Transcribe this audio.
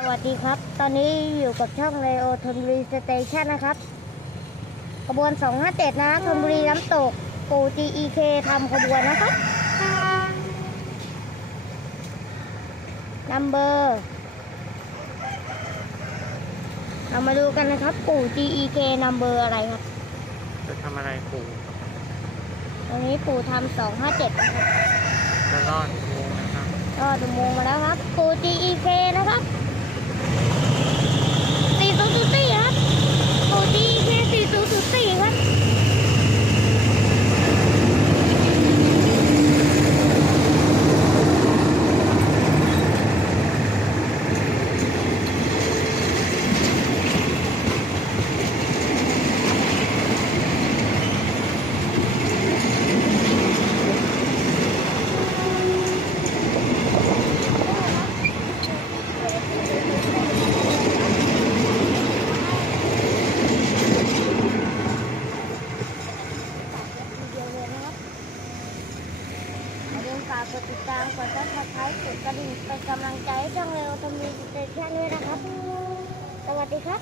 สวัสดีครับ ตอนนี้อยู่กับช่องเรโอธนบุรีสเตชันนะครับขบวน 257 นะธนบุรีน้ำตกปู่ GEK ทำขบวนนะครับนัมเบอร์เรามาดูกันนะครับปู่ GEK นัมเบอร์อะไรครับจะทำอะไรปู่ตรงนี้ปู่ทำ257 นะครับจะรอดอุโมงค์นะครับรอดอุโมงค์มาแล้วครับปู่ GEK นะครับ4004ครับปู่ GEK 4004ครับฝากกดติดตามกดซับสไครต์กดกระดิ่งเป็นกำลังใจให้ช่องเร็วทำมีสเตชันด้วยนะครับ สวัสดีครับ